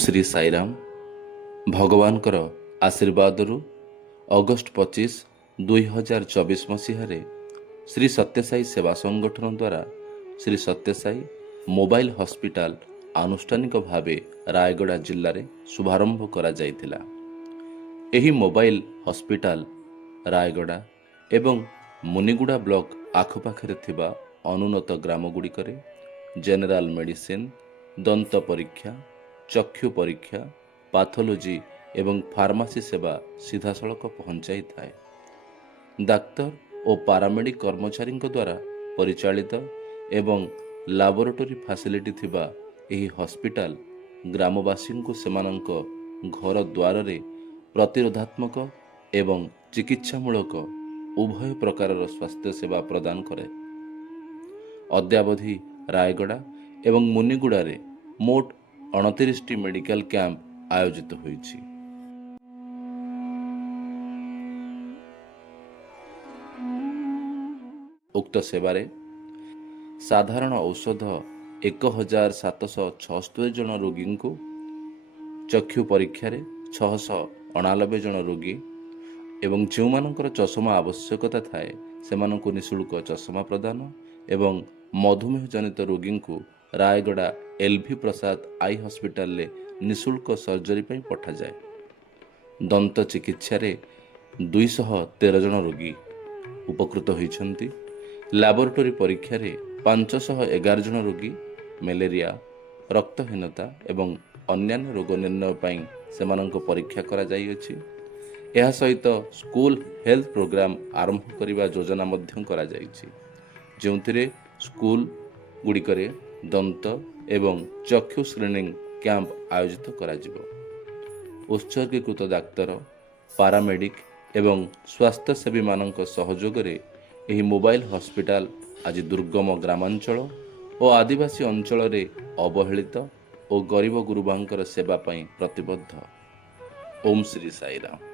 ଶ୍ରୀ ସାଇରାମ। ଭଗବାନଙ୍କର ଆଶୀର୍ବାଦରୁ ଅଗଷ୍ଟ 25, 2024 ମସିହାରେ ଶ୍ରୀ ସତ୍ୟସାଇ ସେବା ସଂଗଠନ ଦ୍ୱାରା ଶ୍ରୀ ସତ୍ୟସାଇ ମୋବାଇଲ ହସ୍ପିଟାଲ ଆନୁଷ୍ଠାନିକ ଭାବେ ରାୟଗଡ଼ା ଜିଲ୍ଲାରେ ଶୁଭାରମ୍ଭ କରାଯାଇଥିଲା। ଏହି ମୋବାଇଲ ହସ୍ପିଟାଲ ରାୟଗଡ଼ା ଏବଂ ମୁନିଗୁଡ଼ା ବ୍ଲକ ଆଖପାଖରେ ଥିବା ଅନୁନ୍ନତ ଗ୍ରାମଗୁଡ଼ିକରେ ଜେନେରାଲ ମେଡିସିନ, ଦନ୍ତ ପରୀକ୍ଷା, ଚକ୍ଷୁ ପରୀକ୍ଷା, ପାଥୋଲୋଜି ଏବଂ ଫାର୍ମାସି ସେବା ସିଧାସଳଖ ପହଞ୍ଚାଇଥାଏ। ଡାକ୍ତର ଓ ପାରାମେଡ଼ିକ କର୍ମଚାରୀଙ୍କ ଦ୍ୱାରା ପରିଚାଳିତ ଏବଂ ଲାବୋରେଟୋରୀ ଫାସିଲିଟି ଥିବା ଏହି ହସ୍ପିଟାଲ ଗ୍ରାମବାସୀଙ୍କୁ ସେମାନଙ୍କ ଘର ଦ୍ୱାରରେ ପ୍ରତିରୋଧାତ୍ମକ ଏବଂ ଚିକିତ୍ସାମୂଳକ ଉଭୟ ପ୍ରକାରର ସ୍ୱାସ୍ଥ୍ୟ ସେବା ପ୍ରଦାନ କରେ। ଅଦ୍ୟାବଧି ରାୟଗଡ଼ା ଏବଂ ମୁନିଗୁଡ଼ାରେ ମୋଟ 29ଟି ମେଡିକାଲ କ୍ୟାମ୍ପ ଆୟୋଜିତ ହୋଇଛି। ଉକ୍ତ ସେବାରେ ସାଧାରଣ ଔଷଧ 1776 ଜଣ ରୋଗୀଙ୍କୁ, ଚକ୍ଷୁ ପରୀକ୍ଷାରେ 699 ଜଣ ରୋଗୀ ଏବଂ ଯେଉଁମାନଙ୍କର ଚଷମା ଆବଶ୍ୟକତା ଥାଏ ସେମାନଙ୍କୁ ନିଃଶୁଳ୍କ ଚଷମା ପ୍ରଦାନ ଏବଂ ମଧୁମେହ ଜନିତ ରୋଗୀଙ୍କୁ ରାୟଗଡ଼ା ଏଲ୍ଭି ପ୍ରସାଦ ଆଇ ହସ୍ପିଟାଲରେ ନିଃଶୁଳ୍କ ସର୍ଜରୀ ପାଇଁ ପଠାଯାଏ। ଦନ୍ତ ଚିକିତ୍ସାରେ 213 ଜଣ ରୋଗୀ ଉପକୃତ ହୋଇଛନ୍ତି। ଲାବୋରେଟୋରୀ ପରୀକ୍ଷାରେ 511 ଜଣ ରୋଗୀ ମ୍ୟାଲେରିଆ, ରକ୍ତହୀନତା ଏବଂ ଅନ୍ୟାନ୍ୟ ରୋଗ ନିର୍ଣ୍ଣୟ ପାଇଁ ସେମାନଙ୍କ ପରୀକ୍ଷା କରାଯାଇଅଛି। ଏହା ସହିତ ସ୍କୁଲ ହେଲ୍ଥ ପ୍ରୋଗ୍ରାମ ଆରମ୍ଭ କରିବା ଯୋଜନା ମଧ୍ୟ କରାଯାଇଛି, ଯେଉଁଥିରେ ସ୍କୁଲ ଗୁଡ଼ିକରେ ଦନ୍ତ ଏବଂ ଚକ୍ଷୁ ସ୍କ୍ରିନିଂ କ୍ୟାମ୍ପ ଆୟୋଜିତ କରାଯିବ। ଉତ୍ସର୍ଗୀକୃତ ଡାକ୍ତର, ପାରାମେଡ଼ିକ ଏବଂ ସ୍ୱାସ୍ଥ୍ୟସେବୀମାନଙ୍କ ସହଯୋଗରେ ଏହି ମୋବାଇଲ ହସ୍ପିଟାଲ ଆଜି ଦୁର୍ଗମ ଗ୍ରାମାଞ୍ଚଳ ଓ ଆଦିବାସୀ ଅଞ୍ଚଳରେ ଅବହେଳିତ ଓ ଗରିବ ଗୁରୁବାଙ୍କର ସେବା ପାଇଁ ପ୍ରତିବଦ୍ଧ। ଓମ୍ ଶ୍ରୀ ସାଇରାମ।